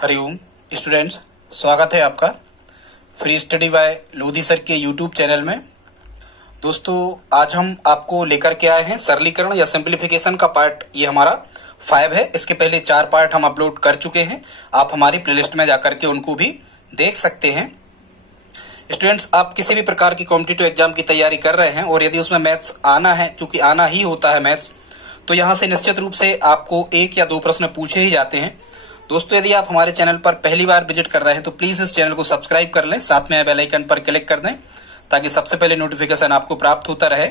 Hariom students, स्वागत है आपका free study bye Lodhi sir के यूट्यूब चैनल में। दोस्तों, आज हम आपको लेकर के आए हैं सरलीकरण या सिंप्लीफिकेशन का पार्ट। ये हमारा 5 है। इसके पहले 4 पार्ट हम अपलोड कर चुके हैं। आप हमारी प्लेलिस्ट में जाकर के उनको भी देख सकते हैं। स्टूडेंट्स, आप किसी भी प्रकार की कॉम्पिटिटिव एग्जाम की तैयारी कर रहे हैं और यदि उसमें मैथ्स आना है, चूंकि आना ही होता है मैथ्स, तो यहाँ से निश्चित रूप से आपको 1 या 2 प्रश्न पूछे ही जाते हैं। दोस्तों, यदि आप हमारे चैनल पर पहली बार विजिट कर रहे हैं तो प्लीज इस चैनल को सब्सक्राइब कर लें, साथ में बेल आइकन पर क्लिक कर दें ताकि सबसे पहले नोटिफिकेशन आपको प्राप्त होता रहे।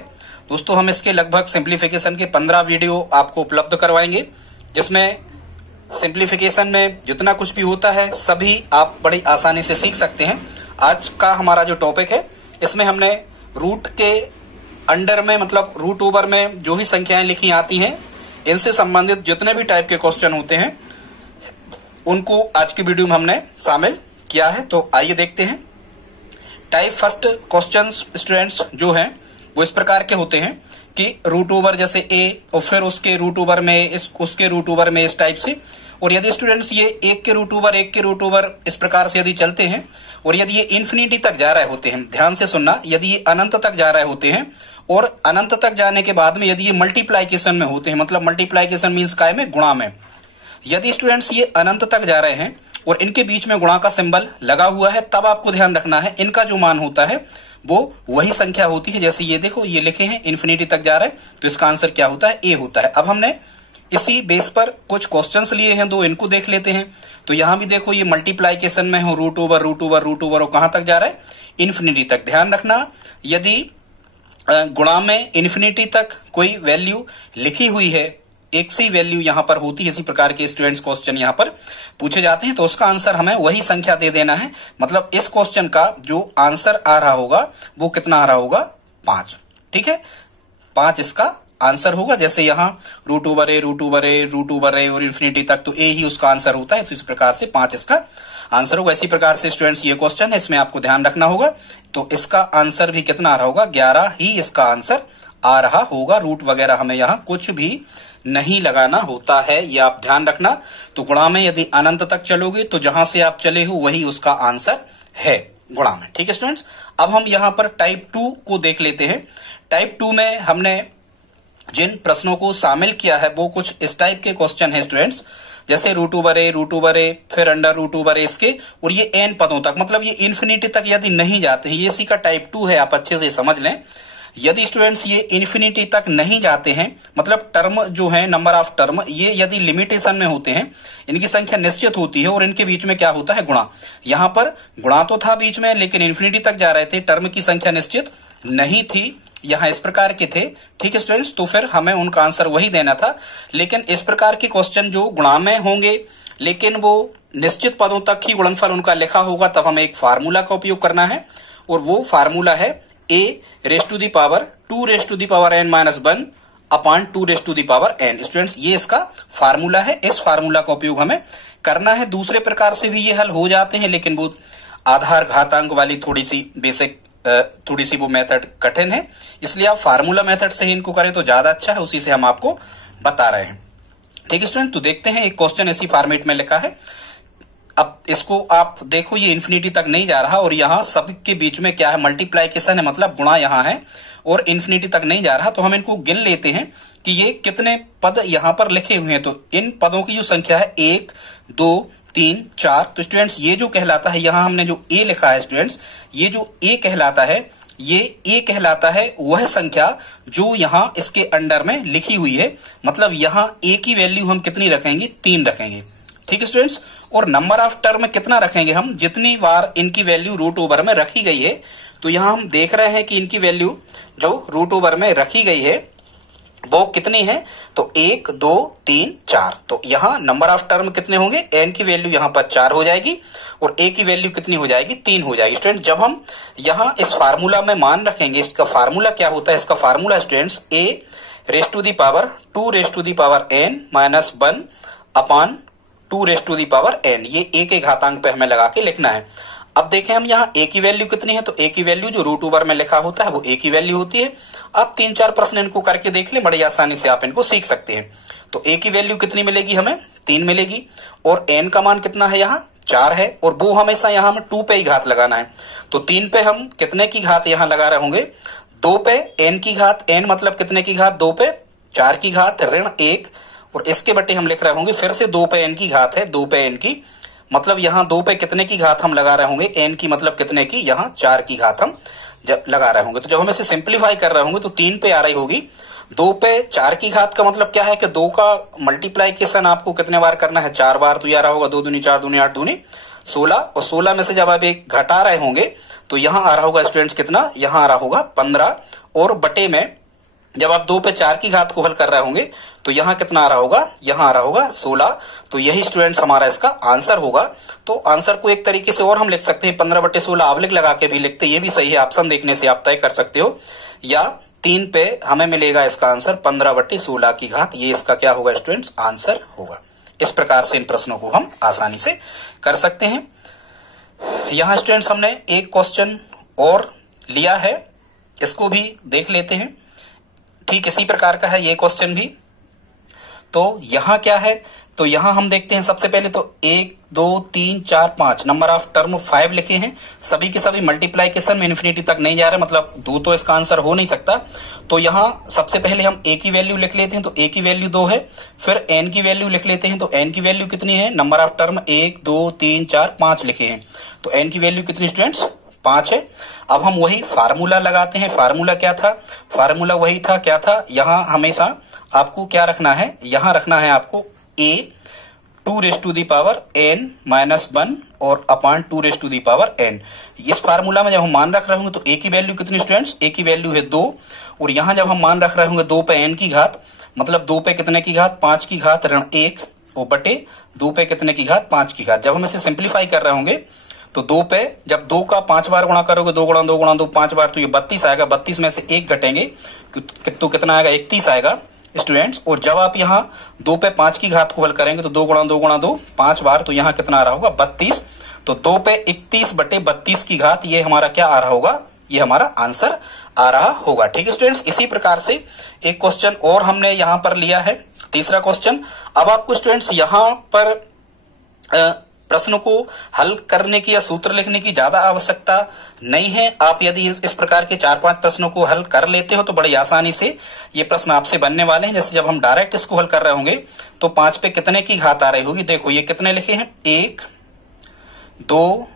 दोस्तों, हम इसके लगभग सिंप्लीफिकेशन के 15 वीडियो आपको उपलब्ध करवाएंगे, जिसमें सिंप्लीफिकेशन में जितना कुछ भी होता है सभी आप बड़ी आसानी से सीख सकते हैं। आज का हमारा जो टॉपिक है, इसमें हमने रूट के अंडर में, मतलब रूट ओवर में जो भी संख्याएं लिखी आती हैं, इनसे संबंधित जितने भी टाइप के क्वेश्चन होते हैं उनको आज की वीडियो में हमने शामिल किया है। तो आइए देखते हैं। टाइप फर्स्ट क्वेश्चंस स्टूडेंट्स जो हैं वो इस प्रकार के होते हैं कि रूट ओवर जैसे ए और फिर उसके रूट ओवर में उसके रूट ओवर में इस टाइप से। और यदि स्टूडेंट्स ये 1 के रूट ओवर इस प्रकार से यदि चलते हैं और यदि ये इन्फिनिटी तक जा रहे होते हैं, ध्यान से सुनना, यदि ये अनंत तक जा रहे होते हैं और अनंत तक जाने के बाद में यदि ये मल्टीप्लाइकेशन में होते हैं, मतलब मल्टीप्लाइकेशन मीन्स काय में, गुणा में, यदि स्टूडेंट्स ये अनंत तक जा रहे हैं और इनके बीच में गुणा का सिंबल लगा हुआ है, तब आपको ध्यान रखना है इनका जो मान होता है वो वही संख्या होती है। जैसे ये देखो, ये लिखे हैं इन्फिनिटी तक जा रहा है, तो इसका आंसर क्या होता है? ए होता है। अब हमने इसी बेस पर कुछ क्वेश्चंस लिए हैं, 2 इनको देख लेते हैं। तो यहां भी देखो, ये मल्टीप्लाइकेशन में हो, रूट ओवर और कहां तक जा रहा है? इन्फिनिटी तक। ध्यान रखना, यदि गुणा में इन्फिनिटी तक कोई वैल्यू लिखी हुई है, एक सी वैल्यू यहां पर होती है, इसी प्रकार के स्टूडेंट्स क्वेश्चन यहां पर पूछे जाते हैं, तो उसका आंसर हमें वही संख्या दे देना है। मतलब इस क्वेश्चन का जो आंसर आ रहा होगा वो कितना आ रहा होगा? 5। ठीक है, 5 इसका आंसर होगा। जैसे यहां रूट ओवर ए और इन्फिनिटी तक, तो ए ही उसका आंसर होता है, तो इस प्रकार से 5 इसका आंसर होगा। इसी प्रकार से स्टूडेंट्स ये क्वेश्चन है, इसमें आपको ध्यान रखना होगा। तो इसका आंसर भी कितना आ रहा होगा? 11 ही इसका आंसर आ रहा होगा। रूट वगैरह हमें यहां कुछ भी नहीं लगाना होता है, ये आप ध्यान रखना। तो गुणा में यदि अनंत तक चलोगे तो जहां से आप चले हो वही उसका आंसर है गुणा में। ठीक है स्टूडेंट्स, अब हम यहां पर टाइप 2 को देख लेते हैं। टाइप 2 में हमने जिन प्रश्नों को शामिल किया है वो कुछ इस टाइप के क्वेश्चन है स्टूडेंट्स, जैसे रूट ओवर ए, फिर अंडर रूट ओवर ए इसके, और ये एन पदों तक, मतलब ये इन्फिनिटी तक यदि नहीं जाते हैं, ये इसी का टाइप 2 है, आप अच्छे से समझ लें। यदि स्टूडेंट्स ये इन्फिनिटी तक नहीं जाते हैं, मतलब टर्म जो है, नंबर ऑफ टर्म, ये यदि लिमिटेशन में होते हैं, इनकी संख्या निश्चित होती है और इनके बीच में क्या होता है? गुणा। यहां पर गुणा तो था बीच में, लेकिन इन्फिनिटी तक जा रहे थे, टर्म की संख्या निश्चित नहीं थी, यहां इस प्रकार के थे। ठीक है स्टूडेंट्स, तो फिर हमें उनका आंसर वही देना था। लेकिन इस प्रकार के क्वेश्चन जो गुणा में होंगे लेकिन वो निश्चित पदों तक ही गुणनफल उनका लिखा होगा, तब हमें एक फार्मूला का उपयोग करना है, और वो फार्मूला है a raise to the power 2 raise to the power n minus 1 upon 2 raise to the power n। Students, ये इसका फार्मूला है, इस फार्मूला का उपयोग हमें करना है। दूसरे प्रकार से भी ये हल हो जाते हैं, लेकिन वो आधार घातांक वाली थोड़ी सी वो मेथड कठिन है, इसलिए आप फार्मूला मेथड से ही इनको करें तो ज्यादा अच्छा है, उसी से हम आपको बता रहे हैं। ठीक है स्टूडेंट, तो देखते हैं। एक क्वेश्चन इसी फॉर्मेट में लिखा है। अब इसको आप देखो, ये इन्फिनिटी तक नहीं जा रहा और यहाँ सबके बीच में क्या है? मल्टीप्लाइकेशन है, मतलब गुणा यहाँ है और इन्फिनिटी तक नहीं जा रहा। तो हम इनको गिन लेते हैं कि ये कितने पद यहाँ पर लिखे हुए हैं। तो इन पदों की जो संख्या है 1, 2, 3, 4। तो स्टूडेंट्स, ये जो कहलाता है, यहाँ हमने जो ए लिखा है स्टूडेंट्स, ये जो ए कहलाता है, ये ए कहलाता है वह संख्या जो यहाँ इसके अंडर में लिखी हुई है। मतलब यहाँ ए की वैल्यू हम कितनी रखेंगे? 3 रखेंगे। ठीक है स्टूडेंट्स, और नंबर ऑफ टर्म कितना रखेंगे हम? जितनी बार इनकी वैल्यू रूट ओवर में रखी गई है। तो यहां हम देख रहे हैं कि इनकी वैल्यू जो रूट ओवर में रखी गई है वो कितनी है? तो 1, 2, 3, 4। तो यहां नंबर ऑफ टर्म कितने होंगे? n की वैल्यू यहां पर 4 हो जाएगी और a की वैल्यू कितनी हो जाएगी? 3 हो जाएगी। स्टूडेंट, जब हम यहां इस फार्मूला में मान रखेंगे, इसका फार्मूला क्या होता है? इसका formula students a raise to the power 2 raise to the power n minus 1 upon 2 raise to the power n। ये a के घातांक पे हमें लगा के लिखना है। अब देखें हम यहाँ a की वैल्यू कितनी है? तो a की वैल्यू जो रूट ओवर में लिखा होता है वो a की वैल्यू होती है। अब 3-4 प्रश्न इनको करके देख लें, बड़ी आसानी से आप इनको सीख सकते हैं। तो a की वैल्यू कितनी मिलेगी हमें 3 मिलेगी, और n का मान कितना है यहाँ 4 है, और वो हमेशा यहाँ हमें 2 पे ही घात लगाना है। तो 3 पे हम कितने की घात यहाँ लगा रहे होंगे 2 पे n की घात, n मतलब कितने की घात 2 पे 4 की घात ऋण 1, और इसके बटे हम लिख रहे होंगे फिर से 2 पे n की घात है 2 पे n की, मतलब यहाँ 2 पे कितने की घात हम लगा रहे होंगे n की, मतलब कितने की यहाँ 4 की घात हम जब लगा रहे होंगे। तो जब हम इसे सिंप्लीफाई कर रहे होंगे तो 3 पे आ रही होगी, 2 पे 4 की घात का मतलब क्या है कि 2 का मल्टीप्लाइकेशन आपको कितने बार करना है 4 बार, तो ये आ रहा होगा 2 दूनी 4 दूनी 8 दूनी 16, और 16 में से जब आप एक घटा रहे होंगे तो यहाँ आ रहा होगा स्टूडेंट्स कितना, यहाँ आ रहा होगा 15, और बटे में जब आप 2 पे 4 की घात को हल कर रहे होंगे तो यहाँ कितना आ रहा होगा, यहाँ आ रहा होगा 16। तो यही स्टूडेंट्स हमारा इसका आंसर होगा। तो आंसर को एक तरीके से और हम लिख सकते हैं 15/16 आवलिक लगा के भी लिखते, ये भी सही है, ऑप्शन देखने से आप तय कर सकते हो, या 3 पे हमें मिलेगा इसका आंसर 15/16 की घात, ये इसका क्या होगा स्टूडेंट्स आंसर होगा। इस प्रकार से इन प्रश्नों को हम आसानी से कर सकते हैं। यहाँ स्टूडेंट्स हमने एक क्वेश्चन और लिया है, इसको भी देख लेते हैं। ठीक इसी प्रकार का है ये क्वेश्चन भी। तो यहाँ क्या है, तो यहाँ हम देखते हैं सबसे पहले तो 1 2 3 4 5 नंबर ऑफ टर्म 5 लिखे हैं, सभी के सभी मल्टीप्लाइकेशन में इन्फिनिटी तक नहीं जा रहे, मतलब 2 तो इसका आंसर हो नहीं सकता। तो यहाँ सबसे पहले हम a की वैल्यू लिख लेते हैं, तो a की वैल्यू 2 है, फिर n की वैल्यू लिख लेते हैं, तो n की वैल्यू कितनी है, नंबर ऑफ टर्म 1 2 3 4 5 लिखे हैं, तो n की वैल्यू कितनी स्टूडेंट्स 5 है। अब हम वही फार्मूला लगाते हैं, फार्मूला क्या था, फार्मूला वही था, क्या था, यहाँ हमेशा आपको क्या रखना है, यहाँ रखना है आपको a 2n-1 और अपान 2n। इस फार्मूला में जब हम मान रख रहे होंगे तो a की वैल्यू कितनी स्टूडेंट्स, a की वैल्यू है 2, और यहाँ जब हम मान रख रहे होंगे 2 पे n की घात, मतलब 2 पे कितने की घात 5 की घात ऋण 1, और बटे 2 पे कितने की घात 5 की घात। जब हम इसे सिंप्लीफाई कर रहे होंगे तो 2 पे जब 2 का 5 बार गुणा करोगे, 2 गुणा 2 गुणा 2 5 बार, तो ये 32 आएगा, 32 में से 1 घटेंगे तो कितना आएगा 31 आएगा स्टूडेंट्स। और जब आप यहाँ 2 पे 5 की घात को हल करेंगे तो 2 गुणा 2 गुणा 2 5 बार, तो यहाँ कितना आ रहा होगा 32, तो 2 पे 31/32 की घात, ये हमारा क्या आ रहा होगा, ये हमारा आंसर आ रहा होगा। ठीक है स्टूडेंट्स, इसी प्रकार से एक क्वेश्चन और हमने यहाँ पर लिया है, तीसरा क्वेश्चन। अब आपको स्टूडेंट्स यहाँ पर प्रश्न को हल करने की या सूत्र लिखने की ज्यादा आवश्यकता नहीं है। आप यदि इस प्रकार के 4-5 प्रश्नों को हल कर लेते हो तो बड़ी आसानी से ये प्रश्न आपसे बनने वाले हैं। जैसे जब हम डायरेक्ट इसको हल कर रहे होंगे तो 5 पे कितने की घात आ रही होगी, देखो ये कितने लिखे हैं 1 2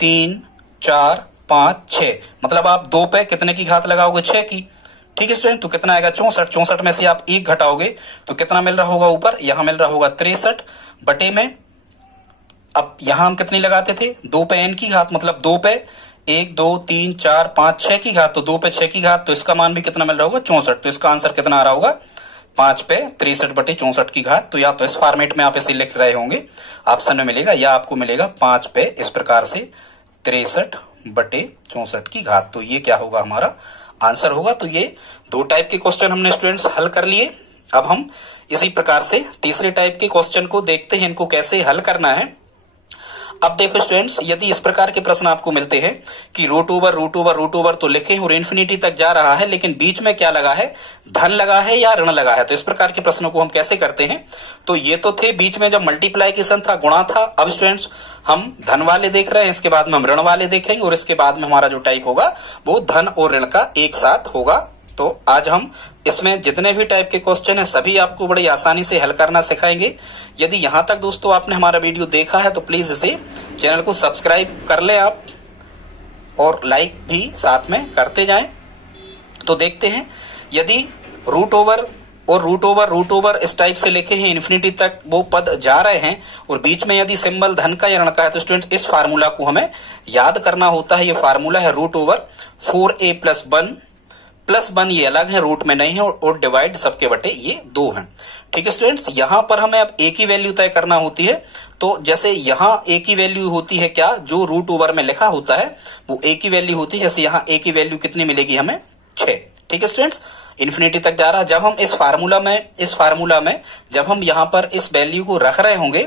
3 4 5 6, मतलब आप 2 पे कितने की घात लगाओगे 6 की। ठीक है स्टूडेंट, तो कितना आएगा 64, 64 में से आप 1 घटाओगे तो कितना मिल रहा होगा ऊपर, यहां मिल रहा होगा 63 बटे में, अब यहां हम कितनी लगाते थे 2 पे n की घात, मतलब 2 पे 1 2 3 4 5 6 की घात, तो 2 पे 6 की घात, तो इसका मान भी कितना मिल रहा होगा 64, तो इसका आंसर कितना आ रहा होगा 5 पे 63/64 की घात। तो या तो इस फॉर्मेट में आप इसे लिख रहे होंगे, ऑप्शन में मिलेगा, या आपको मिलेगा 5 पे इस प्रकार से 63/64 की घात। तो ये क्या होगा हमारा आंसर होगा। तो ये 2 टाइप के क्वेश्चन हमने स्टूडेंट्स हल कर लिए। अब हम इसी प्रकार से तीसरे टाइप के क्वेश्चन को देखते हैं, इनको कैसे हल करना है। अब देखो स्टूडेंट्स, यदि इस प्रकार के प्रश्न आपको मिलते हैं कि रूट ओवर तो लिखे और इन्फिनिटी तक जा रहा है, लेकिन बीच में क्या लगा है, धन लगा है या ऋण लगा है, तो इस प्रकार के प्रश्नों को हम कैसे करते हैं। तो ये तो थे बीच में जब मल्टीप्लाइकेशन था, गुणा था। अब स्टूडेंट्स हम धन वाले देख रहे हैं, इसके बाद में हम ऋण वाले देखेंगे, और इसके बाद में हमारा जो टाइप होगा वो धन और ऋण का एक साथ होगा। तो आज हम इसमें जितने भी टाइप के क्वेश्चन हैं सभी आपको बड़ी आसानी से हल करना सिखाएंगे। यदि यहां तक दोस्तों आपने हमारा वीडियो देखा है तो प्लीज इसे चैनल को सब्सक्राइब कर लें आप, और लाइक भी साथ में करते जाएं। तो देखते हैं, यदि रूट ओवर इस टाइप से लिखे हैं, इन्फिनिटी तक वो पद जा रहे हैं, और बीच में यदि सिंबल धन का या ऋण का है, तो स्टूडेंट इस फार्मूला को हमें याद करना होता है। ये फार्मूला है रूट ओवर 4a प्लस 1 ये अलग है, रूट में नहीं है, और डिवाइड सबके बटे ये 2 हैं। ठीक है स्टूडेंट्स, यहां पर हमें अब a की वैल्यू तय करना होती है। तो जैसे यहां a की वैल्यू होती है क्या, जो रूट ओवर में लिखा होता है वो a की वैल्यू होती है। जैसे यहाँ a की वैल्यू कितनी मिलेगी हमें 6। ठीक है स्टूडेंट्स, इन्फिनिटी तक जा रहा है। जब हम इस फार्मूला में जब हम यहाँ पर इस वैल्यू को रख रहे होंगे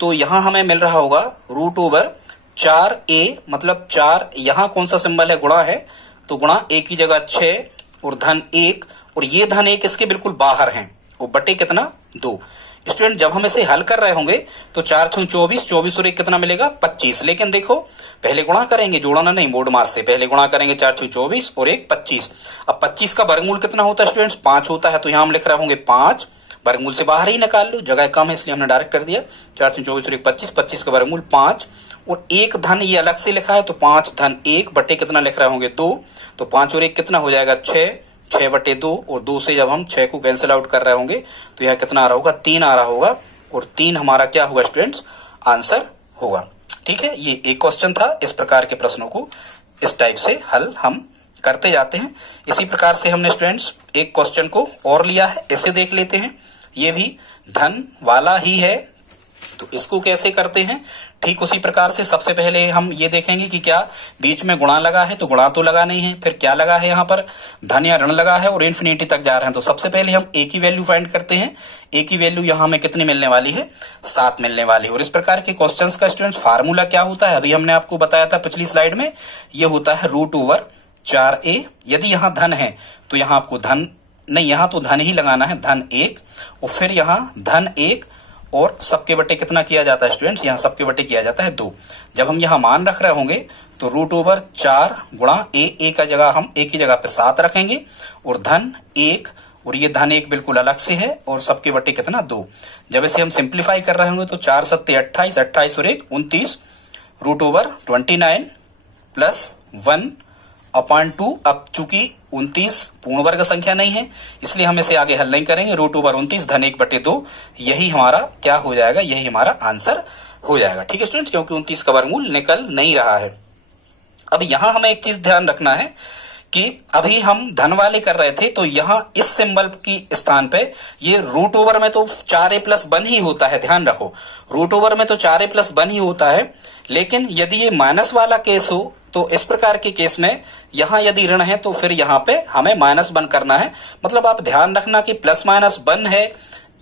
तो यहाँ हमें मिल रहा होगा रूट ओवर 4a, मतलब 4 यहाँ कौन सा सिंबल है, गुणा है, तो गुणा a की जगह 6 और धन 1, और ये धन 1 इसके बिल्कुल बाहर हैं, वो बटे कितना 2। स्टूडेंट जब हम इसे हल कर रहे होंगे तो 4 छूं 24, 24 और 1 कितना मिलेगा 25। लेकिन देखो पहले गुणा करेंगे, जोड़ना नहीं, मोड मास से पहले गुणा करेंगे। 4 छूं 24 और 1 25। अब 25 का वर्गमूल कितना होता है स्टूडेंट्स 5 होता है, तो यहां हम लिख रहे होंगे 5, वर्गमूल से बाहर ही निकाल लो, जगह कम है इसलिए हमने डायरेक्ट कर दिया। 4 छूं 24 और 1 25, 25 का वर्गमूल 5 और 1 धन ये अलग से लिखा है तो 5 धन 1 बटे कितना लिख रहे होंगे 2, तो 5 और 1 कितना हो जाएगा 6, 6 बटे 2 और 2 से जब हम 6 को कैंसिल आउट कर रहे होंगे तो यह कितना आ रहा होगा 3 आ रहा होगा और 3 हमारा क्या होगा स्टूडेंट्स आंसर होगा। ठीक है, ये एक क्वेश्चन था। इस प्रकार के प्रश्नों को इस टाइप से हल हम करते जाते हैं। इसी प्रकार से हमने स्टूडेंट्स एक क्वेश्चन को और लिया है, इसे देख लेते हैं। ये भी धन वाला ही है, तो इसको कैसे करते हैं ठीक उसी प्रकार से सबसे पहले हम ये देखेंगे कि क्या बीच में गुणा लगा है, तो गुणा तो लगा नहीं है, फिर क्या लगा है यहाँ पर धन या ऋण लगा है और इन्फिनिटी तक जा रहे हैं। तो सबसे पहले हम ए की वैल्यू फाइंड करते हैं। ए की वैल्यू यहाँ हमें कितनी मिलने वाली है 7 मिलने वाली है। और इस प्रकार के क्वेश्चंस का स्टूडेंट्स फार्मूला क्या होता है अभी हमने आपको बताया था पिछली स्लाइड में, ये होता है √4a। यदि यहाँ धन है तो यहाँ आपको धन नहीं, यहाँ तो धन ही लगाना है, धन 1 और फिर यहाँ धन 1 और सबके बटे कितना किया जाता है स्टूडेंट्स, यहाँ सबके बटे किया जाता है 2। जब हम यहाँ मान रख रहे होंगे तो √4 गुणा ए का जगह हम ए की जगह पे 7 रखेंगे और धन 1 और ये धन 1 बिल्कुल अलग से है और सबके बटे कितना 2। जब इसे हम सिंप्लीफाई कर रहे होंगे तो 4 सत्ते 28, 28 और 1 29, √29 प्लस 1/2। अब चूंकि 29 पूर्ण वर्ग संख्या नहीं है इसलिए हम इसे आगे हल नहीं करेंगे। √29 धन 1 बटे 2 यही हमारा क्या हो जाएगा, यही हमारा आंसर हो जाएगा। ठीक है स्टूडेंट्स, क्योंकि 29 का वर्गमूल निकल नहीं रहा है। अब यहां हमें एक चीज ध्यान रखना है कि अभी हम धन वाले कर रहे थे तो यहां इस सिंबल की स्थान पे ये √ओवर में तो 4a+1 ही होता है, ध्यान रखो √ओवर में तो 4a+1 ही होता है। लेकिन यदि ये माइनस वाला केस हो तो इस प्रकार के केस में यहां यदि ऋण है तो फिर यहां पे हमें -1 करना है। मतलब आप ध्यान रखना कि +-1 है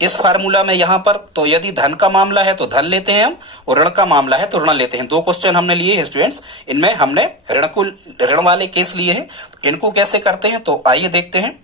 इस फार्मूला में यहाँ पर, तो यदि धन का मामला है तो धन लेते हैं हम और ऋण का मामला है तो ऋण लेते हैं। 2 क्वेश्चन हमने लिए हैं स्टूडेंट्स, इनमें हमने ऋण वाले केस लिए हैं। इनको कैसे करते हैं तो आइए देखते हैं।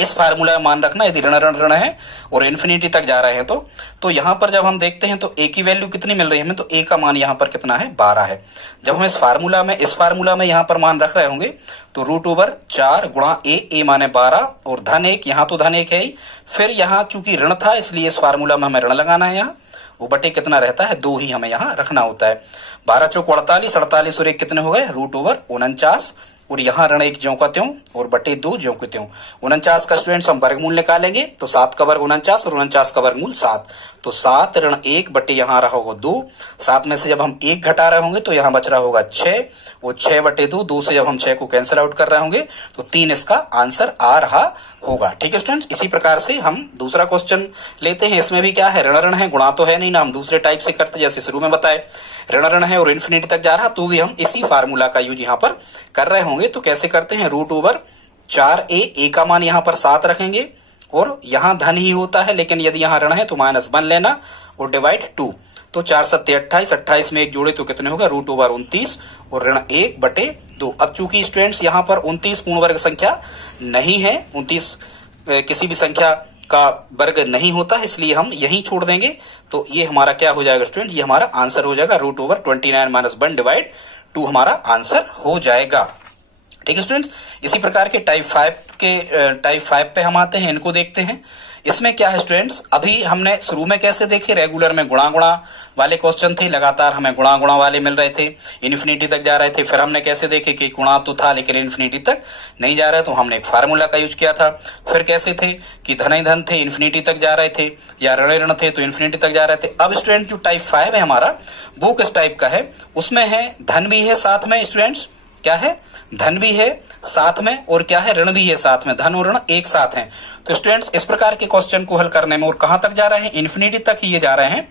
इस फार्मूला में मान रखना यदि ऋण ऋण ऋण है और इन्फिनिटी तक जा रहे हैं तो यहाँ पर जब हम देखते हैं तो ए की वैल्यू कितनी मिल रही है हमें, तो ए का मान यहाँ पर कितना है 12 है। जब हम इस फार्मूला में यहाँ पर मान रख रहे होंगे तो √4 गुणा ए माने 12 और धन 1, यहाँ तो धन 1 है ही, फिर यहाँ चूंकि ऋण था इसलिए इस फार्मूला में हमें ऋण लगाना है, यहाँ वो बटे कितना रहता है 2 ही हमें यहाँ रखना होता है। 12 चौक 48, 48 और 1 कितने हो गए √49 और यहाँ ऋण 1 ज्यों का त्यों और बटे 2 ज्यों के त्यों। 49 का स्टूडेंट्स हम वर्गमूल निकालेंगे तो 7 का वर्ग 49 और 49 का वर्गमूल 7, तो 7 ऋण 1 बटे यहाँ रहा होगा 2। 7 में से जब हम 1 घटा रहे होंगे तो यहाँ बच रहा होगा 6 और 6 बटे 2, 2 से जब हम 6 को कैंसिल आउट कर रहे होंगे तो 3 इसका आंसर आ रहा होगा। ठीक है स्टूडेंट्स, इसी प्रकार से हम दूसरा क्वेश्चन लेते हैं। इसमें भी क्या है ऋण ऋण है, गुणा तो है नहीं ना, हम दूसरे टाइप से करते जैसे शुरू में बताए ऋण ऋण है और इन्फिनिटी तक जा रहा तो भी हम इसी फार्मूला का यूज यहाँ पर कर रहे होंगे। तो कैसे करते हैं √4a, ए का मान यहाँ पर 7 रखेंगे और यहाँ धन ही होता है, लेकिन यदि यहाँ ऋण है तो -1 लेना और डिवाइड 2, तो 4 सत्ते 28, 28 में 1 जोड़े तो कितने होगा √29 और ऋण 1 बटे 2। अब चूंकि स्टूडेंट्स यहाँ पर 29 पूर्ण वर्ग संख्या नहीं है, 29 किसी भी संख्या का वर्ग नहीं होता इसलिए हम यहीं छोड़ देंगे। तो ये हमारा क्या हो जाएगा स्टूडेंट, ये हमारा आंसर हो जाएगा √29 - 1 डिवाइड 2 हमारा आंसर हो जाएगा। ठीक है स्टूडेंट्स, इसी प्रकार के टाइप 5 पे हम आते हैं, इनको देखते हैं। इसमें क्या है स्टूडेंट्स, अभी हमने शुरू में कैसे देखे रेगुलर में गुणा गुणा वाले क्वेश्चन थे, लगातार हमें गुणा गुणा वाले मिल रहे थे, इन्फिनिटी तक जा रहे थे। फिर हमने कैसे देखे कि गुणा तो था लेकिन इन्फिनिटी तक नहीं जा रहा, तो हमने एक फार्मूला का यूज किया था। फिर कैसे थे कि धन ही धन थे इन्फिनिटी तक जा रहे थे, या ऋण ऋण थे तो इन्फिनिटी तक जा रहे थे। अब स्टूडेंट जो टाइप 5 है हमारा वो किस टाइप का है, उसमें है धन भी है साथ में स्टूडेंट्स, क्या है धन भी है साथ में और क्या है ऋण भी है साथ में, धन और ऋण एक साथ हैं। तो स्टूडेंट्स इस प्रकार के क्वेश्चन को हल करने में और कहां तक जा रहे हैं, इन्फिनिटी तक ही ये जा रहे हैं।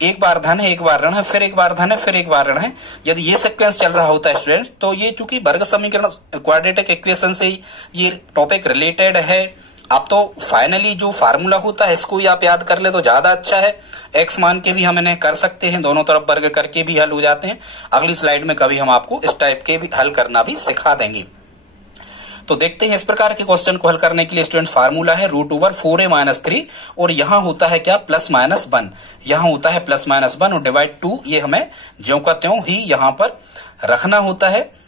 एक बार धन है, एक बार ऋण है, फिर एक बार धन है, फिर एक बार ऋण है। यदि ये सीक्वेंस चल रहा होता है स्टूडेंट्स तो ये चूंकि वर्ग समीकरण क्वाड्रेटिक इक्वेशन से ये टॉपिक रिलेटेड है। अब तो फाइनली जो फार्मूला होता है इसको ही आप याद कर ले तो ज्यादा अच्छा है। एक्स मान के भी हम इन्हें कर सकते हैं, दोनों तरफ वर्ग करके भी हल हो जाते हैं। अगली स्लाइड में कभी हम आपको इस टाइप के भी हल करना भी सिखा देंगे। तो देखते हैं इस प्रकार के क्वेश्चन को हल करने के लिए स्टूडेंट फार्मूला है √4a-3 और यहाँ होता है क्या +-1, यहाँ होता है +-1 और डिवाइड 2, ये हमें ज्यों का त्यों ही यहाँ पर रखना होता है।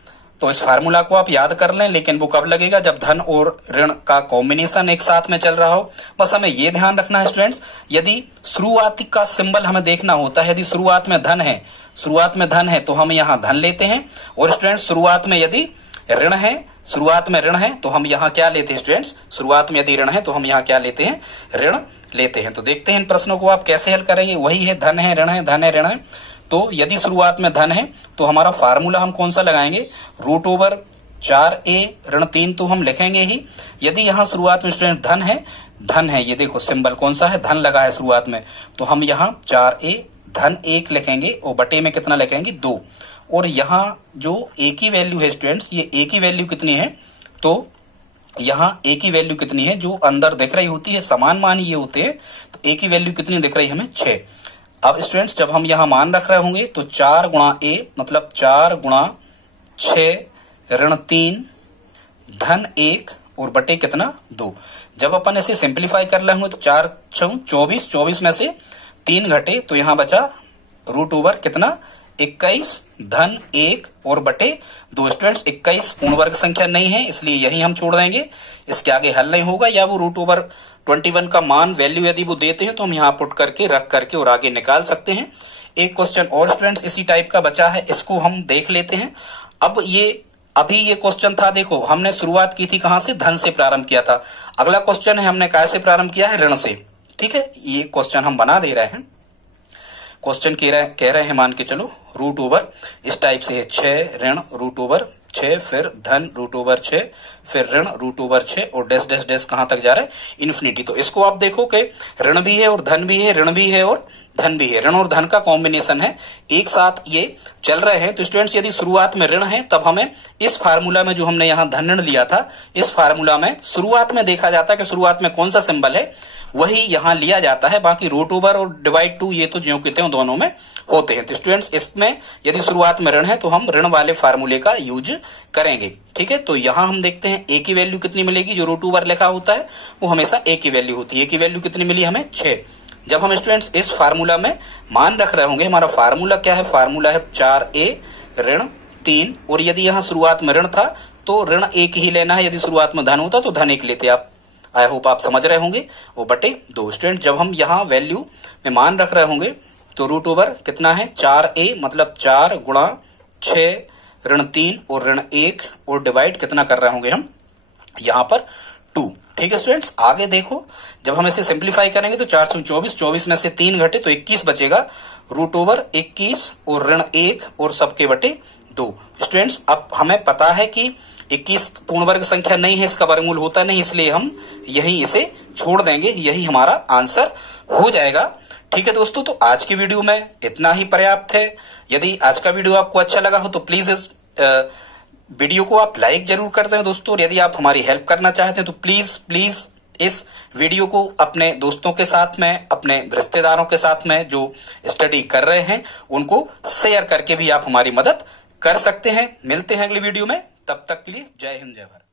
तो इस फार्मूला को आप याद कर लें, लेकिन वो कब लगेगा जब धन और ऋण का कॉम्बिनेशन एक साथ में चल रहा हो। बस हमें ये ध्यान रखना है स्टूडेंट्स, यदि शुरुआती का सिंबल हमें देखना होता है, यदि शुरुआत में धन है तो हम यहाँ धन लेते हैं, और स्टूडेंट्स शुरुआत में यदि ऋण है तो हम यहाँ क्या लेते हैं स्टूडेंट्स, शुरुआत में यदि ऋण है तो हम यहाँ क्या लेते हैं, ऋण लेते हैं। तो देखते हैं इन प्रश्नों को आप कैसे हल करेंगे। वही है, धन है, ऋण है, धन है, ऋण है। तो यदि शुरुआत में धन है तो हमारा फार्मूला हम कौन सा लगाएंगे, √4a-3 तो हम लिखेंगे ही। यदि यहाँ शुरुआत में स्टूडेंट धन है, ये देखो सिंबल कौन सा है, धन लगा है शुरुआत में, तो हम यहाँ 4a धन 1 लिखेंगे और बटे में कितना लिखेंगे 2। और यहाँ जो a की वैल्यू है स्टूडेंट्स, ये a की वैल्यू कितनी है, तो यहाँ a की वैल्यू कितनी है जो अंदर दिख रही होती है, समान मान ये होते हैं, तो a की वैल्यू कितनी दिख रही है हमें 6। अब स्टूडेंट्स जब हम यहाँ मान रख रहे होंगे तो 4 गुणा a मतलब 4 गुणा 6 ऋण 3 धन 1 और बटे कितना 2। जब अपन इसे सिंप्लीफाई कर रहे होंगे तो 4 6 24 में से 3 घटे तो यहाँ बचा √ओवर कितना 21 धन 1 और बटे 2। स्टूडेंट्स 21 पूर्ण वर्ग संख्या नहीं है, इसलिए यही हम छोड़ देंगे, इसके आगे हल नहीं होगा। या वो √21 का मान वैल्यू यदि वो देते हैं तो हम यहाँ पुट करके रख करके और आगे निकाल सकते हैं। एक क्वेश्चन और स्टूडेंट्स इसी टाइप का बचा है, इसको हम देख लेते हैं। अब अभी ये क्वेश्चन था, देखो हमने शुरुआत की थी कहां से, धन से प्रारंभ किया था। अगला क्वेश्चन है हमने कैसे प्रारंभ किया है, ऋण से। ठीक है, ये क्वेश्चन हम बना दे रहे हैं। क्वेश्चन कह रहे हैं मान के चलो √ओवर इस टाइप से है, 6 ऋण √ओवर 6 फिर धन √6 फिर ऋण √6 और डैश डैश डैश कहां तक जा रहा है, इन्फिनिटी। तो इसको आप देखो कि ऋण भी है और धन भी है, ऋण भी है और धन भी है, ऋण और धन का कॉम्बिनेशन है, एक साथ ये चल रहे हैं। तो स्टूडेंट्स यदि शुरुआत में ऋण है तब हमें इस फार्मूला में जो हमने यहाँ धन ऋण लिया था, इस फार्मूला में शुरुआत में देखा जाता है कि शुरुआत में कौन सा सिंबल है वही यहाँ लिया जाता है। बाकी √ओवर और डिवाइड 2 ये तो ज्यों के त्यों दोनों में होते हैं। तो स्टूडेंट्स इसमें यदि शुरुआत में ऋण है तो हम ऋण वाले फार्मूले का यूज करेंगे। ठीक है, तो यहाँ हम देखते हैं a की वैल्यू कितनी मिलेगी, जो √ओवर लिखा होता है वो हमेशा a की वैल्यू होती है। a की वैल्यू कितनी मिली हमें 6। जब हम स्टूडेंट्स इस फार्मूला में मान रख रहे होंगे, हमारा फार्मूला क्या है, फार्मूला है 4a ऋण 3, और यदि यहाँ शुरुआत में ऋण था तो ऋण 1 ही लेना है, यदि शुरुआत में धन होता तो धन 1 लेते आप। आई होप आप समझ रहे होंगे, वो बटे 2। स्टूडेंट जब हम यहाँ वैल्यू में मान रख रहे होंगे तो √ओवर कितना है 4a मतलब 4 गुणा 6 ऋण 3 और ऋण 1 और डिवाइड कितना कर रहे होंगे हम यहाँ पर 2। ठीक है स्टूडेंट्स, आगे देखो जब हम इसे सिंप्लीफाई करेंगे तो 4 से 24 में से 3 घटे तो 21 बचेगा, √ओवर 21 और ऋण 1 और सबके बटे 2। स्टूडेंट्स अब हमें पता है कि 21 पूर्ण वर्ग संख्या नहीं है, इसका वर्गमूल होता नहीं, इसलिए हम यही इसे छोड़ देंगे, यही हमारा आंसर हो जाएगा। ठीक है दोस्तों, तो आज की वीडियो में इतना ही पर्याप्त है। यदि आज का वीडियो आपको अच्छा लगा हो तो प्लीज इस वीडियो को आप लाइक जरूर कर दें दोस्तों, और यदि आप हमारी हेल्प करना चाहते हैं तो प्लीज इस वीडियो को अपने दोस्तों के साथ में, अपने रिश्तेदारों के साथ में जो स्टडी कर रहे हैं उनको शेयर करके भी आप हमारी मदद कर सकते हैं। मिलते हैं अगली वीडियो में, तब तक के लिए जय हिंद जय भारत।